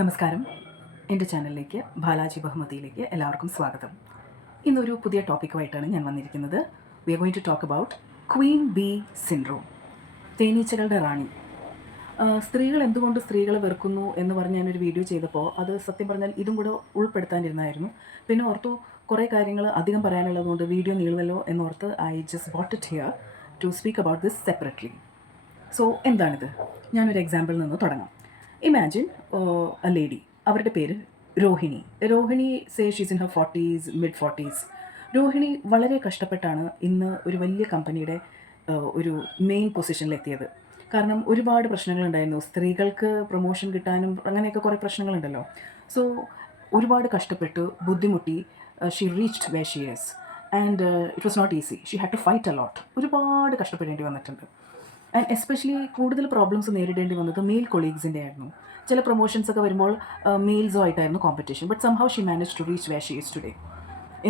നമസ്കാരം. എൻ്റെ ചാനലിലേക്ക് ബാലാജി ബഹുമതിയിലേക്ക് എല്ലാവർക്കും സ്വാഗതം. ഇന്നൊരു പുതിയ ടോപ്പിക്കുമായിട്ടാണ് ഞാൻ വന്നിരിക്കുന്നത്. We are going to talk about queen bee syndrome, തേനീച്ചകളുടെ റാണി. സ്ത്രീകൾ എന്തുകൊണ്ട് സ്ത്രീകളെ വെറുക്കുന്നു എന്ന് പറഞ്ഞ് ഞാനൊരു വീഡിയോ ചെയ്തപ്പോൾ അത് സത്യം പറഞ്ഞാൽ ഇതും കൂടെ ഉൾപ്പെടുത്താനിരുന്നായിരുന്നു. പിന്നെ ഓർത്തു കുറേ കാര്യങ്ങൾ അധികം പറയാനുള്ളതുകൊണ്ട് വീഡിയോ നീളുമല്ലോ എന്നോർത്ത് I just brought it here to speak about this separately. So എന്താണിത്? ഞാനൊരു എക്സാമ്പിളിൽ നിന്ന് തുടങ്ങാം. ഇമാജിൻ എ ലേഡി, അവരുടെ പേര് Rohini. Rohini say she's in her 40s, mid 40s. Rohini വളരെ കഷ്ടപ്പെട്ടാണ് ഇന്ന് ഒരു വലിയ കമ്പനിയുടെ ഒരു മെയിൻ പൊസിഷനിലെത്തിയത്. കാരണം ഒരുപാട് പ്രശ്നങ്ങളുണ്ടായിരുന്നു, സ്ത്രീകൾക്ക് പ്രൊമോഷൻ കിട്ടാനും അങ്ങനെയൊക്കെ കുറേ പ്രശ്നങ്ങളുണ്ടല്ലോ. സോ ഒരുപാട് കഷ്ടപ്പെട്ടു, ബുദ്ധിമുട്ടി she reached way she is. And it was not easy. She had to fight a lot. ഒരുപാട് കഷ്ടപ്പെടേണ്ടി വന്നിട്ടുണ്ട്. ആൻഡ് എസ്പെഷ്യലി കൂടുതൽ പ്രോബ്ലംസ് നേരിടേണ്ടി വന്നത് മെയിൽ കൊളീഗ്സിൻ്റെ ആയിരുന്നു. ചില പ്രൊമോഷൻസ് ഒക്കെ വരുമ്പോൾ മെയിൽസുമായിട്ടായിരുന്നു competition. But somehow she manage to reach where she is today.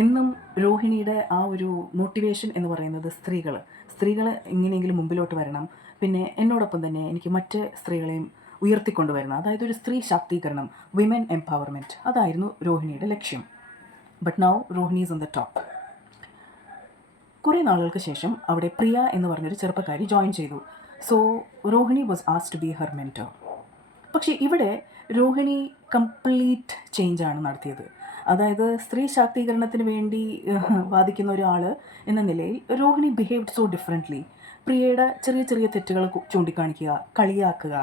എന്നും രോഹിണിയുടെ ആ ഒരു മോട്ടിവേഷൻ എന്ന് പറയുന്നത് സ്ത്രീകൾ എങ്ങനെയെങ്കിലും മുമ്പിലോട്ട് വരണം, പിന്നെ എന്നോടൊപ്പം തന്നെ എനിക്ക് മറ്റ് സ്ത്രീകളെയും ഉയർത്തിക്കൊണ്ടുവരണം, അതായത് ഒരു സ്ത്രീ ശാക്തീകരണം, വിമൻ എംപവർമെൻറ്റ്, അതായിരുന്നു രോഹിണിയുടെ ലക്ഷ്യം. But now Rohini is on the top. കുറേ നാളുകൾക്ക് ശേഷം അവിടെ പ്രിയ എന്ന് പറഞ്ഞൊരു ചെറുപ്പക്കാരി ജോയിൻ ചെയ്തു. So Rohini was asked to be her mentor. പക്ഷേ ഇവിടെ രോഹിണി കംപ്ലീറ്റ് ചേഞ്ചാണ് നടത്തിയത്. അതായത് സ്ത്രീ ശാക്തീകരണത്തിന് വേണ്ടി വാദിക്കുന്ന ഒരാൾ എന്ന നിലയിൽ രോഹിണി ബിഹേവ്ഡ് സോ ഡിഫറെൻ്റ്ലി. പ്രിയയുടെ ചെറിയ ചെറിയ തെറ്റുകൾ ചൂണ്ടിക്കാണിക്കുക, കളിയാക്കുക.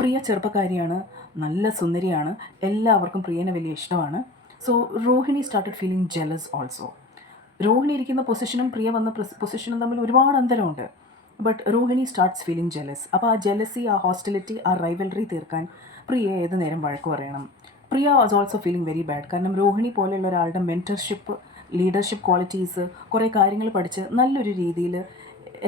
പ്രിയ ചെറുപ്പക്കാരിയാണ്, നല്ല സുന്ദരിയാണ്, എല്ലാവർക്കും പ്രിയനെ വലിയ ഇഷ്ടമാണ്. So Rohini started feeling jealous also. Rohini ഇരിക്കുന്ന പൊസിഷനും പ്രിയ വന്ന പൊസിഷനും തമ്മിൽ ഒരുപാട് അന്തരമുണ്ട്. But Rohini starts feeling jealous. അപ്പോൾ ആ ജെലസി, ആ ഹോസ്റ്റിലിറ്റി, ആ റൈവൽറി തീർക്കാൻ പ്രിയ ഏത് നേരം വഴക്ക് പറയണം. Priya was also feeling very bad. കാരണം രോഹിണി പോലെയുള്ള ഒരാളുടെ മെൻറ്റർഷിപ്പ്, ലീഡർഷിപ്പ് ക്വാളിറ്റീസ്, കുറേ കാര്യങ്ങൾ പഠിച്ച് നല്ലൊരു രീതിയിൽ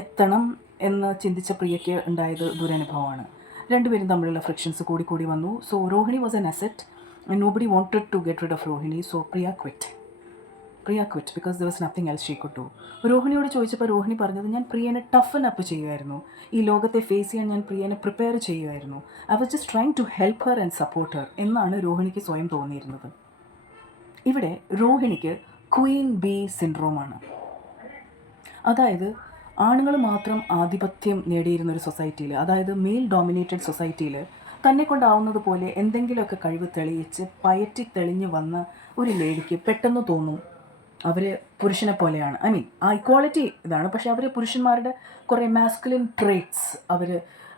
എത്തണം എന്ന് ചിന്തിച്ച പ്രിയയ്ക്ക് ഉണ്ടായത് ദുരനുഭവമാണ്. രണ്ടുപേരും തമ്മിലുള്ള ഫ്രിക്ഷൻസ് കൂടി വന്നു. So Rohini was an asset and nobody wanted to get rid of Rohini. So Priya quit because there was nothing else she could do. രോഹിണിയോട് ചോദിച്ചപ്പോൾ രോഹിണി പറഞ്ഞത്, ഞാൻ പ്രിയനെ ടഫൻ അപ്പ് ചെയ്യുമായിരുന്നു, ഈ ലോകത്തെ ഫേസ് ചെയ്യാൻ ഞാൻ പ്രിയനെ പ്രിപ്പയർ ചെയ്യുമായിരുന്നു. I was just trying to help her and support her എന്നാണ് രോഹിണിക്ക് സ്വയം തോന്നിയിരുന്നത്. ഇവിടെ രോഹിണിക്ക് ക്വീൻ ബി സിൻഡ്രോമാണ്. അതായത് ആണുങ്ങൾ മാത്രം ആധിപത്യം നേടിയിരുന്നൊരു സൊസൈറ്റിയിൽ, അതായത് മെയിൽ ഡോമിനേറ്റഡ് സൊസൈറ്റിയിൽ തന്നെ കൊണ്ടാവുന്നത് പോലെ എന്തെങ്കിലുമൊക്കെ കഴിവ് തെളിയിച്ച് പയറ്റി തെളിഞ്ഞ് വന്ന ഒരു ലേഡിക്ക് പെട്ടെന്ന് തോന്നും അവർ പുരുഷനെ പോലെയാണ്. ഐ മീൻ ആ ഇക്വാളിറ്റി ഇതാണ്, പക്ഷേ അവർ പുരുഷന്മാരുടെ കുറേ മാസ്കുലിൻ ട്രേറ്റ്സ് അവർ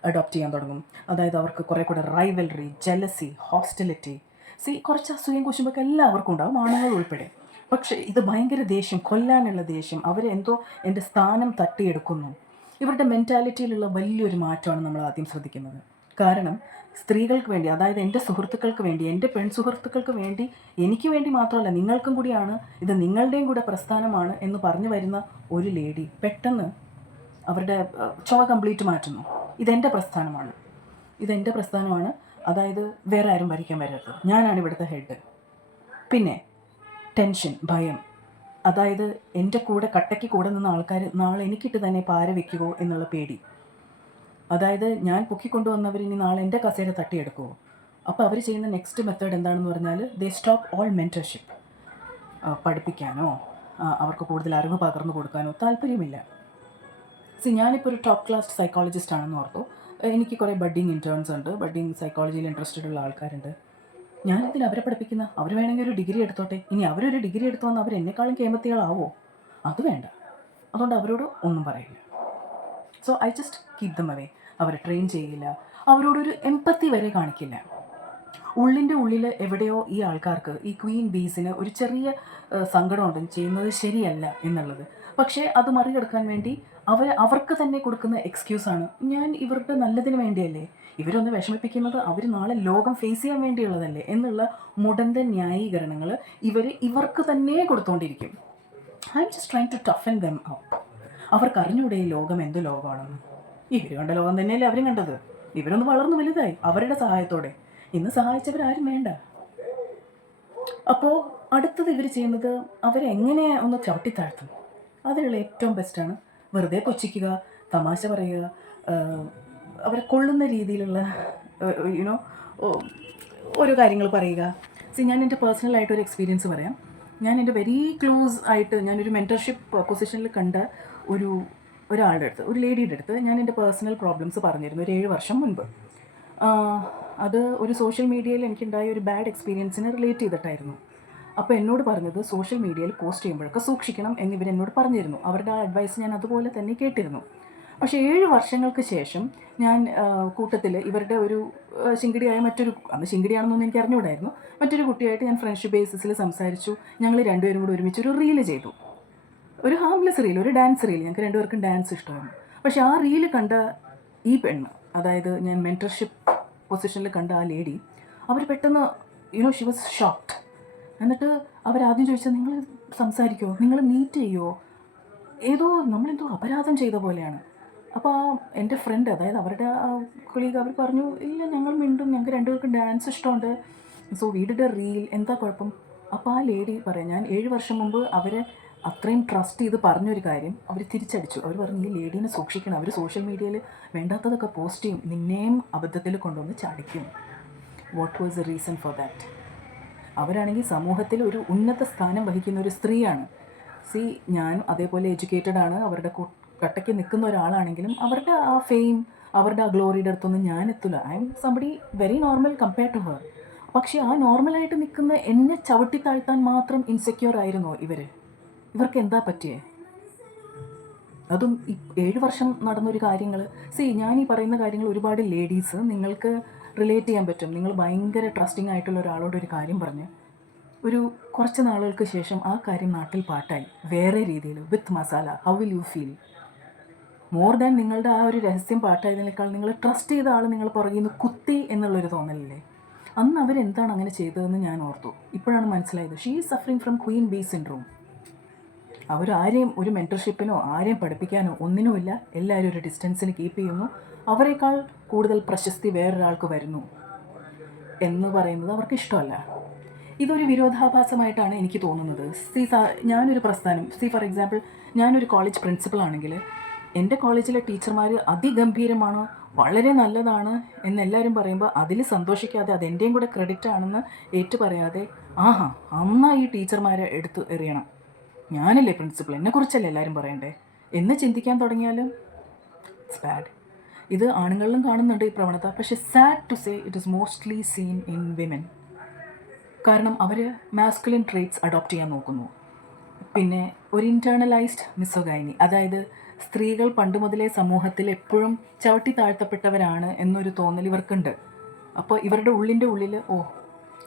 അഡോപ്റ്റ് ചെയ്യാൻ തുടങ്ങും. അതായത് അവർക്ക് കുറേ കൂടെ റൈവൽറി, ജെലസി, ഹോസ്റ്റിലിറ്റി, കുറച്ച് അസൂയം കുശുമ്പൊക്കെ എല്ലാവർക്കും ഉണ്ടാകും, ആണുങ്ങൾ ഉൾപ്പെടെ. പക്ഷേ ഇത് ഭയങ്കര ദേഷ്യം, കൊല്ലാനുള്ള ദേഷ്യം, അവരെന്തോ എൻ്റെ സ്ഥാനം തട്ടിയെടുക്കുന്നു. ഇവരുടെ മെൻറ്റാലിറ്റിയിലുള്ള വലിയൊരു മാറ്റമാണ് നമ്മൾ ആദ്യം ശ്രദ്ധിക്കുന്നത്. കാരണം സ്ത്രീകൾക്ക് വേണ്ടി, അതായത് എൻ്റെ സുഹൃത്തുക്കൾക്ക് വേണ്ടി, എൻ്റെ പെൺസുഹൃത്തുക്കൾക്ക് വേണ്ടി, എനിക്ക് വേണ്ടി മാത്രമല്ല നിങ്ങൾക്കും കൂടിയാണ്, ഇത് നിങ്ങളുടെയും കൂടെ പ്രസ്ഥാനമാണ് എന്ന് പറഞ്ഞു വരുന്ന ഒരു ലേഡി പെട്ടെന്ന് അവരുടെ ചൊവ കംപ്ലീറ്റ് മാറ്റുന്നു. ഇതെൻ്റെ പ്രസ്ഥാനമാണ്, അതായത് വേറെ ആരും ഭരിക്കാൻ വരരുത്, ഞാനാണ് ഇവിടുത്തെ ഹെഡ്. പിന്നെ ടെൻഷൻ, ഭയം, അതായത് എൻ്റെ കൂടെ കട്ടയ്ക്ക് കൂടെ നിന്ന ആൾക്കാർ നാളെ എനിക്കിട്ട് തന്നെ പാര വയ്ക്കുമോ എന്നുള്ള പേടി. അതായത് ഞാൻ പൊക്കിക്കൊണ്ടുവന്നവർ ഇനി നാളെ എൻ്റെ കസേര തട്ടിയെടുക്കുമോ. അപ്പോൾ അവർ ചെയ്യുന്ന നെക്സ്റ്റ് മെത്തേഡ് എന്താണെന്ന് പറഞ്ഞാൽ ദേ സ്റ്റോപ്പ് ഓൾ മെൻറ്റർഷിപ്പ്. പഠിപ്പിക്കാനോ അവർക്ക് കൂടുതൽ അറിവ് പകർന്നു കൊടുക്കാനോ താല്പര്യമില്ല. ഞാനിപ്പോൾ ഒരു ടോപ്പ് ക്ലാസ് സൈക്കോളജിസ്റ്റ് ആണെന്ന് ഓർത്തു. എനിക്ക് കുറേ ബഡ്ഡിങ് ഇൻറ്റേൺസ് ഉണ്ട്, ബഡ്ഡിങ് സൈക്കോളജിയിൽ ഇൻട്രസ്റ്റഡ് ഉള്ള ആൾക്കാരുണ്ട്. ഞാനിതിൽ അവരെ പഠിപ്പിക്കുന്ന, അവർ വേണമെങ്കിൽ ഒരു ഡിഗ്രി എടുത്തോട്ടെ. ഇനി അവരൊരു ഡിഗ്രി എടുത്തു വന്ന് അവരെന്നെക്കാളും കേമത്തികളാവോ? അത് വേണ്ട. അതുകൊണ്ട് അവരോട് ഒന്നും പറയില്ല. So I just keep them away. അവരെ ട്രെയിൻ ചെയ്യില്ല, അവരോടൊരു എംപത്തി വരെ കാണിക്കില്ല. ഉള്ളിൻ്റെ ഉള്ളിൽ എവിടെയോ ഈ ആൾക്കാർക്ക്, ഈ ക്വീൻ ബീസിന് ഒരു ചെറിയ സങ്കടമുണ്ട് ചെയ്യുന്നത് ശരിയല്ല എന്നുള്ളത്. പക്ഷേ അത് മറികടക്കാൻ വേണ്ടി അവർക്ക് തന്നെ കൊടുക്കുന്ന എക്സ്ക്യൂസാണ്, ഞാൻ ഇവരുടെ നല്ലതിന് വേണ്ടിയല്ലേ, ഇവരൊന്ന് വിഷമിപ്പിക്കുന്നത് അവർ നാളെ ലോകം ഫേസ് ചെയ്യാൻ വേണ്ടിയുള്ളതല്ലേ എന്നുള്ള മുടന്തൻ ന്യായീകരണങ്ങൾ ഇവർക്ക് തന്നെ കൊടുത്തുകൊണ്ടിരിക്കും. I'm just trying to toughen them up. അവർക്ക് അറിഞ്ഞൂടെ ഈ ലോകം എന്ത് ലോകമാണെന്ന്. ഇവർ കണ്ട ലോകം തന്നെയല്ലേ അവരും കണ്ടത്. ഇവരൊന്ന് വളർന്നു വലുതായി അവരുടെ സഹായത്തോടെ. ഇന്ന് സഹായിച്ചവരാരും വേണ്ട. അപ്പോൾ അടുത്തത് ഇവർ ചെയ്യുന്നത് അവരെങ്ങനെ ഒന്ന് ചവിട്ടിത്താഴ്ത്തും. അതിനുള്ള ഏറ്റവും ബെസ്റ്റാണ് വെറുതെ കൊച്ചിക്കുക, തമാശ പറയുക, അവരെ കൊള്ളുന്ന രീതിയിലുള്ള ഓരോ കാര്യങ്ങൾ പറയുക. ഞാൻ എൻ്റെ പേഴ്സണലായിട്ടൊരു എക്സ്പീരിയൻസ് പറയാം. ഞാൻ എൻ്റെ വെരി ക്ലോസ് ആയിട്ട് ഞാനൊരു മെൻറ്റർഷിപ്പ് പൊസിഷനിൽ കണ്ട ഒരു ഒരാളുടെ അടുത്ത്, ഒരു ലേഡിയുടെ അടുത്ത് ഞാൻ എൻ്റെ പേഴ്സണൽ പ്രോബ്ലംസ് പറഞ്ഞിരുന്നു ഒരു 7 വർഷം മുൻപ്. അത് ഒരു സോഷ്യൽ മീഡിയയിൽ എനിക്കുണ്ടായ ഒരു ബാഡ് എക്സ്പീരിയൻസിനെ റിലേറ്റ് ചെയ്തിട്ടായിരുന്നു. അപ്പോൾ എന്നോട് പറഞ്ഞത് സോഷ്യൽ മീഡിയയിൽ പോസ്റ്റ് ചെയ്യുമ്പോഴൊക്കെ സൂക്ഷിക്കണം എന്നിവരെന്നോട് പറഞ്ഞിരുന്നു. അവരുടെ ആ അഡ്വൈസ് ഞാൻ അതുപോലെ തന്നെ കേട്ടിരുന്നു. പക്ഷേ 7 വർഷങ്ങൾക്ക് ശേഷം ഞാൻ കൂട്ടത്തിൽ ഇവരുടെ ഒരു ശിങ്കിടിയായ അന്ന് ശിങ്കിടിയാണെന്നൊന്നും എനിക്ക് അറിഞ്ഞുകൂടായിരുന്നു, മറ്റൊരു കുട്ടിയായിട്ട് ഞാൻ ഫ്രണ്ട്ഷിപ്പ് ബേസിസിൽ സംസാരിച്ചു. ഞങ്ങൾ രണ്ടുപേരും കൂടി ഒരുമിച്ചൊരു റീല് ചെയ്തു. ഒരു ഹാംലെസ് റീൽ, ഒരു ഡാൻസ് റീൽ. ഞങ്ങൾക്ക് രണ്ടുപേർക്കും ഡാൻസ് ഇഷ്ടമായിരുന്നു. പക്ഷേ ആ റീല് കണ്ട ഈ പെണ്ണ്, അതായത് ഞാൻ മെൻറ്റർഷിപ്പ് പൊസിഷനിൽ കണ്ട ആ ലേഡി, അവർ പെട്ടെന്ന് ഷി വാസ് ഷോക്ക്ഡ്. എന്നിട്ട് അവരാദ്യം ചോദിച്ചത്, നിങ്ങൾ സംസാരിക്കുമോ, നിങ്ങൾ മീറ്റ് ചെയ്യുമോ, നമ്മളെന്തോ അപരാധം ചെയ്ത പോലെയാണ്. അപ്പോൾ എൻ്റെ ഫ്രണ്ട്, അതായത് അവരുടെ കൊളീഗ്, അവർ പറഞ്ഞു, ഇല്ല ഞങ്ങൾ മിണ്ടും, ഞങ്ങൾക്ക് രണ്ടുപേർക്കും ഡാൻസ് ഇഷ്ടമുണ്ട്, so we did A reel, എന്താ കുഴപ്പം. അപ്പോൾ ആ ലേഡി പറയാം, ഞാൻ 7 വർഷം മുമ്പ് അവരെ അത്രയും ട്രസ്റ്റ് ചെയ്ത് പറഞ്ഞൊരു കാര്യം അവർ തിരിച്ചടിച്ചു. അവർ പറഞ്ഞു, ഈ ലേഡീനെ സൂക്ഷിക്കണം, അവർ സോഷ്യൽ മീഡിയയിൽ വേണ്ടാത്തതൊക്കെ പോസ്റ്റ് ചെയ്യും, നിന്നെയും അബദ്ധത്തിൽ കൊണ്ടുവന്ന് ചാടിക്കും. What was the reason for that? അവരാണെങ്കിൽ സമൂഹത്തിൽ ഒരു ഉന്നത സ്ഥാനം വഹിക്കുന്ന ഒരു സ്ത്രീയാണ്. ഞാനും അതേപോലെ എഡ്യൂക്കേറ്റഡ് ആണ്, അവരുടെ കട്ടയ്ക്ക് നിൽക്കുന്ന ഒരാളാണെങ്കിലും അവരുടെ ആ ഫെയിം, അവരുടെ ആ ഗ്ലോറിയുടെ അടുത്തൊന്നും ഞാൻ എത്തില്ല. I'm somebody very normal compared to her. പക്ഷേ ആ നോർമലായിട്ട് നിൽക്കുന്ന എന്നെ ചവിട്ടി താഴ്ത്താൻ മാത്രം ഇൻസെക്യൂർ ആയിരുന്നോ ഇവർക്ക് എന്താ പറ്റിയേ? അതും 7 വർഷം നടന്നൊരു കാര്യങ്ങൾ. ഞാൻ ഈ പറയുന്ന കാര്യങ്ങൾ ഒരുപാട് ലേഡീസ് നിങ്ങൾക്ക് റിലേറ്റ് ചെയ്യാൻ പറ്റും. നിങ്ങൾ ഭയങ്കര ട്രസ്റ്റിംഗ് ആയിട്ടുള്ള ഒരാളോട് ഒരു കാര്യം പറഞ്ഞ് ഒരു കുറച്ച് നാളുകൾക്ക് ശേഷം ആ കാര്യം നാട്ടിൽ പാട്ടായി വേറെ രീതിയിൽ with masala. How will you feel? More than നിങ്ങളുടെ ആ ഒരു രഹസ്യം പാട്ടായതിനേക്കാൾ നിങ്ങൾ ട്രസ്റ്റ് ചെയ്ത ആൾ നിങ്ങൾ പുറകിൽ നിന്ന് കുത്തി എന്നുള്ളൊരു തോന്നലല്ലേ? അന്ന് അവരെന്താണ് അങ്ങനെ ചെയ്തതെന്ന് ഞാൻ ഓർത്തു. ഇപ്പോഴാണ് മനസ്സിലായത്, she is suffering from queen bee syndrome. അവരാരെയും ഒരു മെൻറ്റർഷിപ്പിനോ ആരെയും പഠിപ്പിക്കാനോ ഒന്നിനുമില്ല. എല്ലാവരും ഒരു ഡിസ്റ്റൻസിന് കീപ്പ് ചെയ്യുന്നു. അവരെക്കാൾ കൂടുതൽ പ്രശസ്തി വേറൊരാൾക്ക് വരുന്നു എന്ന് പറയുന്നത് അവർക്ക് ഇഷ്ടമല്ല. ഇതൊരു വിരോധാഭാസമായിട്ടാണ് എനിക്ക് തോന്നുന്നത്. ഞാനൊരു പ്രസ്ഥാനം, ഫോർ എക്സാമ്പിൾ ഞാനൊരു കോളേജ് പ്രിൻസിപ്പൾ ആണെങ്കിൽ എൻ്റെ കോളേജിലെ ടീച്ചർമാർ അതിഗംഭീരമാണ്, വളരെ നല്ലതാണ് എന്നെല്ലാവരും പറയുമ്പോൾ അതിൽ സന്തോഷിക്കാതെ അതെൻ്റെയും കൂടെ ക്രെഡിറ്റ് ആണെന്ന് പറയാതെ അന്നാ ഈ ടീച്ചർമാരെ എടുത്ത് എറിയണം, ഞാനല്ലേ പ്രിൻസിപ്പൾ, എന്നെക്കുറിച്ചല്ലേ എല്ലാവരും പറയണ്ടേ എന്ന് ചിന്തിക്കാൻ തുടങ്ങിയാലും ഇറ്റ്സ് ബാഡ്. ഇത് ആണുങ്ങളിലും കാണുന്നുണ്ട് ഈ പ്രവണത. പക്ഷേ sad to say it is mostly seen in women. കാരണം അവർ മാസ്കുലിൻ ട്രേറ്റ്സ് അഡോപ്റ്റ് ചെയ്യാൻ നോക്കുന്നു. പിന്നെ ഒരു ഇൻറ്റേർണലൈസ്ഡ് മിസോഗൈനി, അതായത് സ്ത്രീകൾ പണ്ട് മുതലേ സമൂഹത്തിൽ എപ്പോഴും ചവിട്ടി താഴ്ത്തപ്പെട്ടവരാണ് എന്നൊരു തോന്നൽ ഇവർക്കുണ്ട്. അപ്പോൾ ഇവരുടെ ഉള്ളിൽ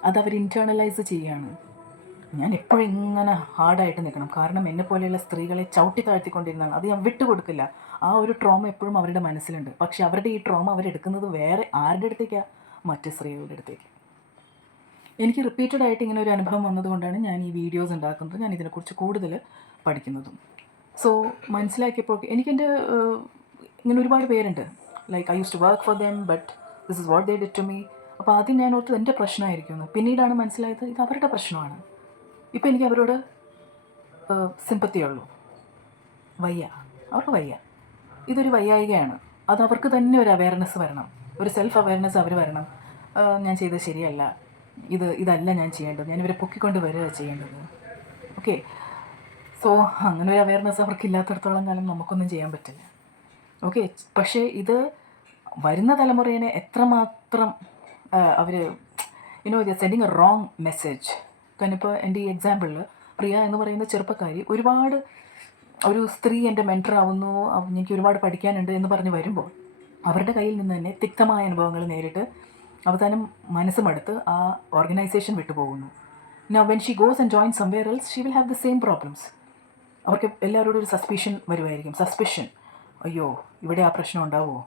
അതവർ ഇൻറ്റേർണലൈസ് ചെയ്യുകയാണ്. ഞാൻ എപ്പോഴും ഇങ്ങനെ ഹാർഡായിട്ട് നിൽക്കണം, കാരണം എന്നെപ്പോലെയുള്ള സ്ത്രീകളെ ചവിട്ടി താഴ്ത്തിക്കൊണ്ടിരുന്നതാണ്, അത് ഞാൻ വിട്ടുകൊടുക്കില്ല. ആ ഒരു ട്രോമ എപ്പോഴും അവരുടെ മനസ്സിലുണ്ട്. പക്ഷെ അവരുടെ ഈ ട്രോമ അവരെടുക്കുന്നത് വേറെ ആരുടെ അടുത്തേക്കാണ്? മറ്റ് സ്ത്രീകളുടെ അടുത്തേക്ക്. എനിക്ക് റിപ്പീറ്റഡ് ആയിട്ട് ഇങ്ങനെ ഒരു അനുഭവം വന്നതുകൊണ്ടാണ് ഞാൻ ഈ വീഡിയോസ് ഉണ്ടാക്കുന്നത്, ഞാൻ ഇതിനെക്കുറിച്ച് കൂടുതൽ പഠിക്കുന്നതും. മനസ്സിലാക്കിയപ്പോൾ എനിക്കെൻ്റെ ഇങ്ങനെ ഒരുപാട് പേരുണ്ട്, like I use to work for them but this is what they did to me. അപ്പോൾ ആദ്യം ഞാൻ ഓർത്തത് എൻ്റെ പ്രശ്നമായിരിക്കുമെന്ന്. പിന്നീടാണ് മനസ്സിലായത് ഇത് അവരുടെ പ്രശ്നമാണ്. ഇപ്പോൾ എനിക്ക് അവരോട് സിമ്പത്തിയുള്ളൂ. അവർക്ക് വയ്യ. ഇതൊരു വയ്യായികയാണ്. അത് അവർക്ക് തന്നെ ഒരു അവയർനെസ് വരണം, ഒരു സെൽഫ് അവയർനെസ് അവർ വരണം. ഞാൻ ചെയ്തത് ശരിയല്ല, ഇതല്ല ഞാൻ ചെയ്യേണ്ടത്, ഞാനിവരെ പൊക്കിക്കൊണ്ട് വരിക ചെയ്യേണ്ടത്. ഓക്കെ, അങ്ങനെ ഒരു അവയർനെസ് അവർക്കില്ലാത്തടത്തോളം കാലം നമുക്കൊന്നും ചെയ്യാൻ പറ്റില്ല. ഓക്കെ, പക്ഷേ ഇത് വരുന്ന തലമുറയെ എത്രമാത്രം അവർ സെൻഡിങ് എ റോങ് മെസ്സേജ്. കാരണം ഇപ്പോൾ എൻ്റെ ഈ എക്സാമ്പിളിൽ പ്രിയ എന്ന് പറയുന്ന ചെറുപ്പക്കാരി ഒരുപാട്, ഒരു സ്ത്രീ എൻ്റെ മെൻറ്റർ ആവുന്നു, എനിക്ക് ഒരുപാട് പഠിക്കാനുണ്ട് എന്ന് പറഞ്ഞ് വരുമ്പോൾ അവരുടെ കയ്യിൽ നിന്ന് തന്നെ തിക്തമായ അനുഭവങ്ങൾ നേരിട്ട് അവസാനം മനസ്സ് മടുത്ത് ആ organisation വിട്ടുപോകുന്നു. Now when she goes and joins somewhere else, she will have the same problems. അവർക്ക് എല്ലാവരോടും ഒരു സസ്പിഷൻ, അയ്യോ ഇവിടെ ആ പ്രശ്നം ഉണ്ടാവുമോ?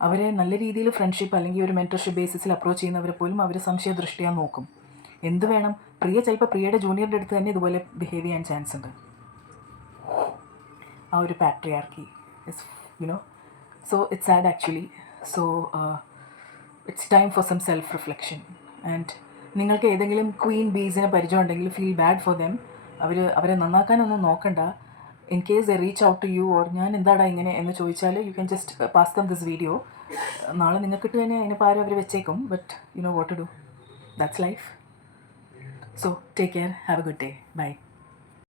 അവരെ നല്ല രീതിയിൽ ഫ്രണ്ട്ഷിപ്പ് അല്ലെങ്കിൽ ഒരു മെൻറ്റർഷിപ്പ് ബേസിസിൽ അപ്രോച്ച് ചെയ്യുന്നവരെ പോലും അവർ സംശയദൃഷ്ടിയാ നോക്കും. എന്ത് വേണം, പ്രിയ ചിലപ്പോൾ പ്രിയയുടെ ജൂനിയറുടെ അടുത്ത് തന്നെ ഇതുപോലെ ബിഹേവ് ചെയ്യാൻ ചാൻസ് ഉണ്ട്. ആ ഒരു patriarchy so it's sad actually. It's time for some self reflection. And നിങ്ങൾക്ക് ഏതെങ്കിലും ക്വീൻ ബീസിനെ പരിചയം ഉണ്ടെങ്കിൽ ഫീൽ ബാഡ് ഫോർ ദെം. അവരെ നന്നാക്കാനൊന്നും നോക്കണ്ട. In case they reach out to you or ഞാൻ എന്താടാ ഇങ്ങനെ എന്ന് ചോദിച്ചാൽ you can just pass them this video. നാളെ നിങ്ങൾക്കിട്ട് തന്നെ അതിന് പാരം അവർ വെച്ചേക്കും. But what to do. That's life. So take care. Have a good day. Bye.